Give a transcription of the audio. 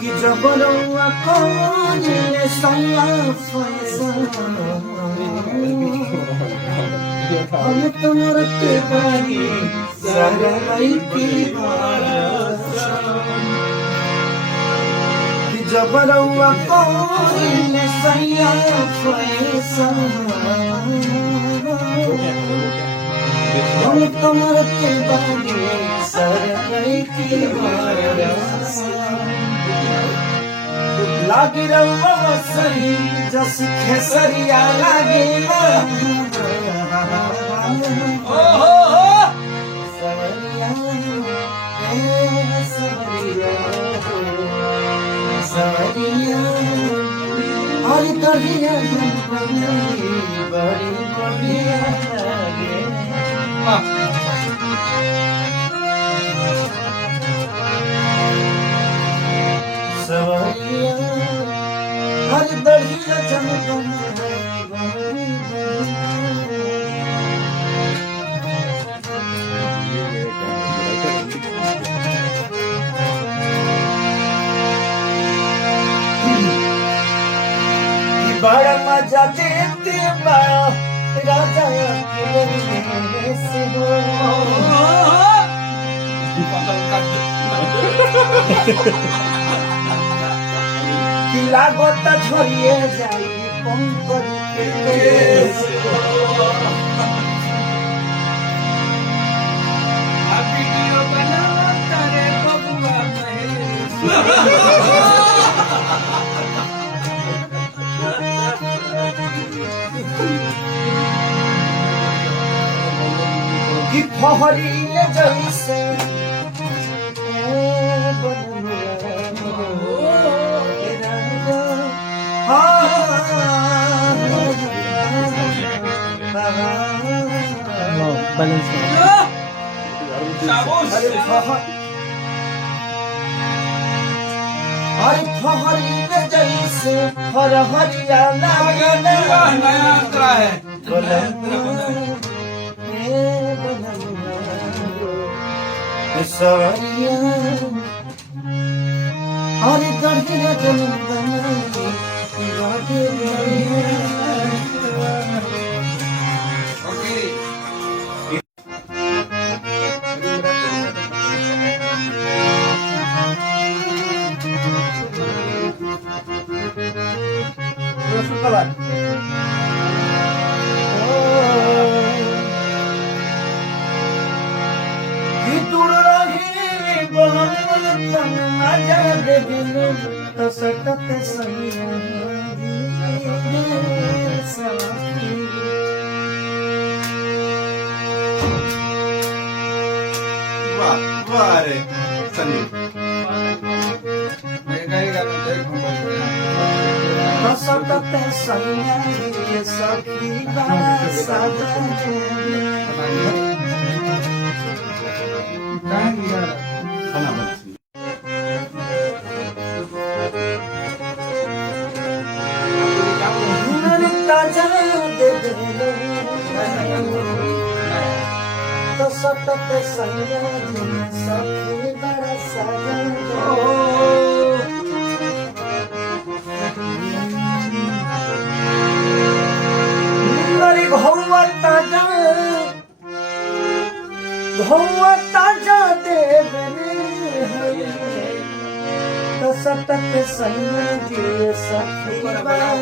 कि जबरौआ कौने सैया हम तोर के बारी सरलाई की कि जबरौआ कौने सैया हम तोर के बारी सरलाई की लागी रउआ सही जस खेसरिया लागी सवरिया सवरिया और कहिया बड़ी बढ़िया लागे सवरिया हर दरिया चमकन बड़ा मजा देते राजा से हो लागत झरिए जाई पंकज वीडियो बनावा तारे बबुआ कि फहरी जैसे बैलेंस हर फहरी जैसे हर हरिया सवरिया हर दरिया तो सतत सखी बड़ा भौवा ताजा देव तो सतत सखी बड़ा